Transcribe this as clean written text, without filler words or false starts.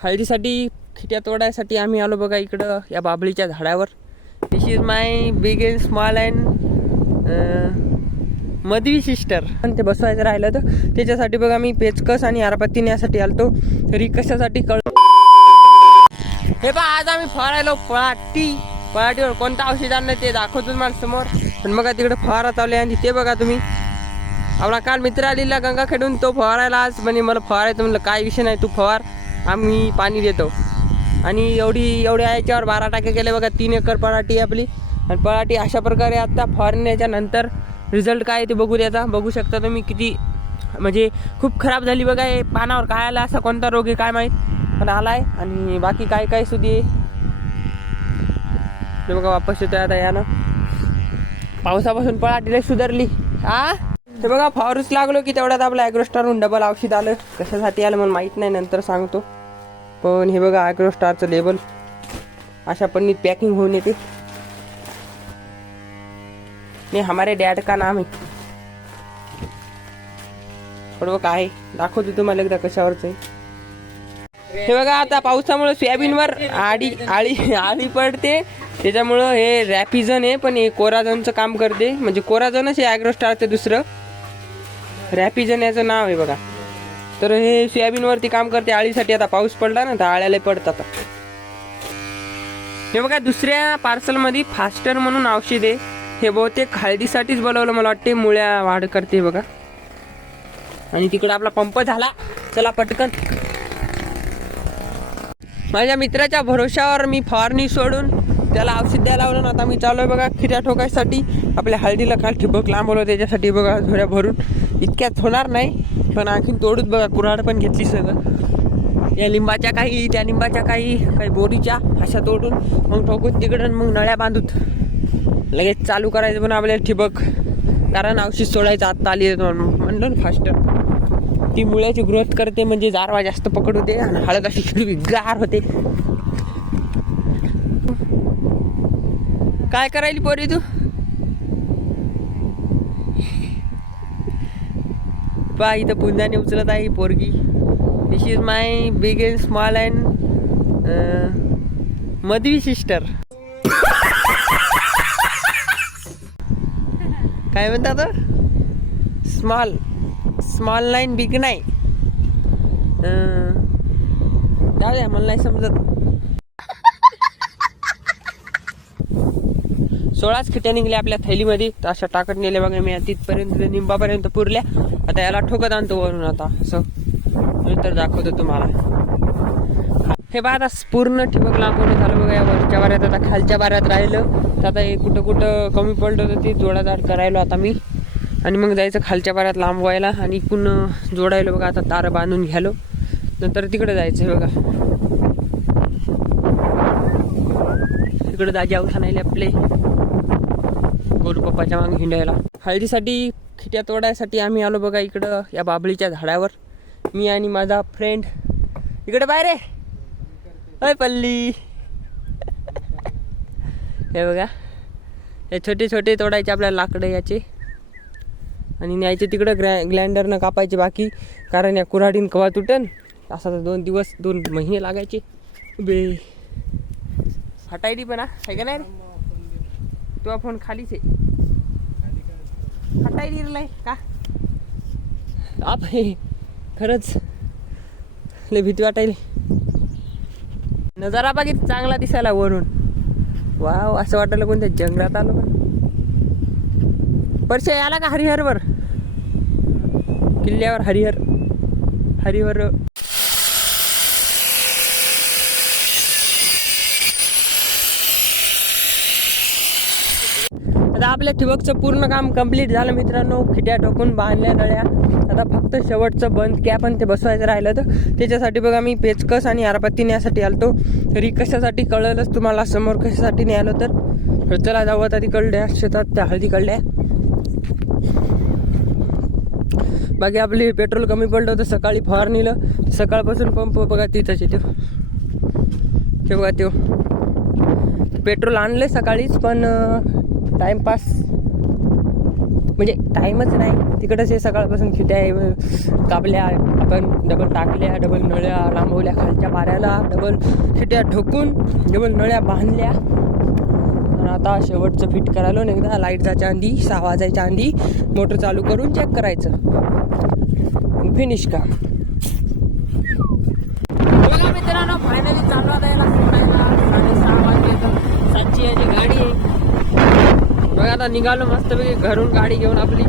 हळदीसाठी खिट्या तोडायसाठी आम्ही आलो बघा इकडं या बाबळीच्या झाडावर. This is my big and small and मधवी सिस्टर. पण ते बसवायचं राहिलं तर त्याच्यासाठी बघा मी पेचकस आणि आरपत्ती नेण्यासाठी आलतो. तरी कशासाठी हे बा आज आम्ही फवारायलो पळाटीवर कोणतं औषध आणलं ते दाखवतो तुम्हाला समोर. पण बघा तिकडे फवारा चालू आहे आणि ते बघा तुम्ही आपला काल मित्र आलेला गंगाखेडून तो फवारायला आज म्हणजे मला फवारायचं म्हणलं काय विषय नाही तू फवार आम्ही पाणी देतो. आणि एवढ्या याच्यावर 12 टाके केले बघा. 3 एकर पळाटी आपली. आणि पळाटी अशा प्रकारे आता फवारण्याच्या नंतर रिझल्ट काय ते बघू द्याचा. बघू शकता तुम्ही किती म्हणजे खूप खराब झाली बघा. हे पानावर काय आला असा कोणता रोग आहे काय माहीत पण आला आहे. आणि बाकी काय सुधी आहे ते बघा वापस येतोय आता यानं. पावसापासून पळाटीला सुधारली. ते बघा फवारूच लागलो की तेवढ्यात आपलं ॲग्रोस्टारहून डबल औषध आलं. कशासाठी आलं मला माहीत नाही नंतर सांगतो. पण हे बघा ॲग्रोस्टारचं लेबल अशा पन्नीत पॅकिंग होऊन येते. नाही हमारे डॅड का नाम आहे. पण बघा आहे दाखवतो तुम्हाला एकदा कशावरच आहे. हे बघा आता पावसामुळे सोयाबीनवर आळी पडते त्याच्यामुळं हे रॅपिझन आहे. पण हे कोराझनचं काम करते. म्हणजे कोराझनच हे ॲग्रोस्टारचं दुसरं रॅपिझन याचं नाव आहे बघा. तर हे सोयाबीनवरती काम करते आळीसाठी. आता पाऊस पडला ना तर आळ्याला पडतात. हे बघा दुसऱ्या पार्सलमध्ये फास्टर म्हणून औषध आहे. हे बहुतेक हळदीसाठीच बोलवलं मला वाटते. मुळ्या वाढ करते बघा. आणि तिकडे आपला पंप झाला. चला पटकन. माझ्या मित्राच्या भरोशावर मी फवारणी सोडून त्याला औषध द्यायला लावलं ना. आता मी चालू आहे बघा खिऱ्या ठोकायसाठी. आपल्या हळदीला काल ठिबक लांबवलं त्याच्यासाठी बघा झोऱ्या भरून. इतक्यात होणार नाही पण आणखीन तोडूच बघा. कुऱ्हाड पण घेतली सगळं. या लिंबाच्या काही त्या लिंबाच्या काही बोरीच्या अशा तोडून मग ठोकून तिकडून मग नळ्या बांधूत लगेच चालू करायचं. पण आपल्याला ठिबक कारण औषध सोडायचं आत्ता आली म्हणलं ना फास्टर. ती मुळ्याची ग्रोथ करते म्हणजे जारवा जास्त पकडते आणि हळद अशी हिरवीगार होते. काय करायली पोरी तू. पा इथं पुंजाने उचलत आहे पोरगी. This is my big and small and मधवी सिस्टर. काय म्हणतात स्मॉल लाईन बिग नाही. जाऊ द्या मला नाही समजत. 16 खिट्या निघल्या आपल्या थैलीमध्ये. तर अशा टाकत नेल्या बघा मी तिथपर्यंत निंबापर्यंत पुरल्या. आता याला ठोकत आणतो वरून आता असं नंतर दाखवतो तुम्हाला. हे बघा आता पूर्ण ठिबक लांबवणं झालं बघा. या वरच्या बाऱ्यात आता खालच्या बाऱ्यात राहिलं. तर आता हे कुठं कमी पडलं होतं ते जोडादार करायलो आता मी. आणि मग जायचं खालच्या बाऱ्यात लांबवायला आणि इकडून जोडायला बघा. आता तार बांधून घ्यालो नंतर तिकडे जायचं आहे बघा. तिकडे दाजी औषध नाही आपले गोरू पप्पाच्या मागे हिंडायला. हळदीसाठी खिट्या तोडायसाठी आम्ही आलो बघा इकडं या बाबळीच्या झाडावर. मी आणि माझा फ्रेंड इकडे बाहेर आहे. अय पल्ली. हे बघा हे छोटे तोडायचे आपल्याला लाकडं याचे आणि न्यायचे तिकडं ग्लाइंडरनं कापायचे बाकी. कारण या कुऱ्हाडीन कवा तुटन असा तर 2 महिने लागायचे. बे हटायली पण आहे का नाही रे. तुझा फोन खालीच आहे. हटायली रे का आप हे खरंच लय भीती वाटायली. नजारा बघित चांगला दिसायला वरून. वाव असं वाटायला कोणत्या जंगलात आलो का. परशे आला का हरिहरवर किल्ल्यावर. हरिहर आता आपल्या ठिबकचं पूर्ण काम कंप्लीट झालं मित्रांनो. खिट्या ठोकून बांधल्या नळ्या. आता फक्त शेवटचं बंद कॅप पण ते बसवायचं राहिलं तर त्याच्यासाठी बघा मी पेचकस आणि आरपत्ती न्यायसाठी आलतो. तरी कशासाठी कळलंच तुम्हाला समोर कशासाठी नाही आलो. तर चला जाऊ आता तिकडल्या शेतात त्या हळदी काढल्या. बाकी आपली पेट्रोल कमी पडलं होतं सकाळी फवारणीलं. सकाळपासून पंप बघा तिथंच आहे ते बघा त्यो पेट्रोल आणले सकाळीच पण टाइमपास म्हणजे टाईमच नाही. तिकडंच हे सकाळपासून खिट्या कापल्या पण डबल टाकल्या, डबल नळ्या लांबवल्या खालच्या पाऱ्याला, डबल शिट्या ठोकून डबल नळ्या बांधल्या. आणि आता शेवटचं फिट करायला एकदा लाईट जायच्या आधी 6 वाजायच्या आधी मोटर चालू करून चेक करायचं, फिनिश काम. बघा मित्रांनो, फायनली चालू आता याला सोडायला 6:30 वाजले. तर 7ची याची गाडी आहे बघा. आता निघालो मस्तपैकी घरून गाडी घेऊन आपली.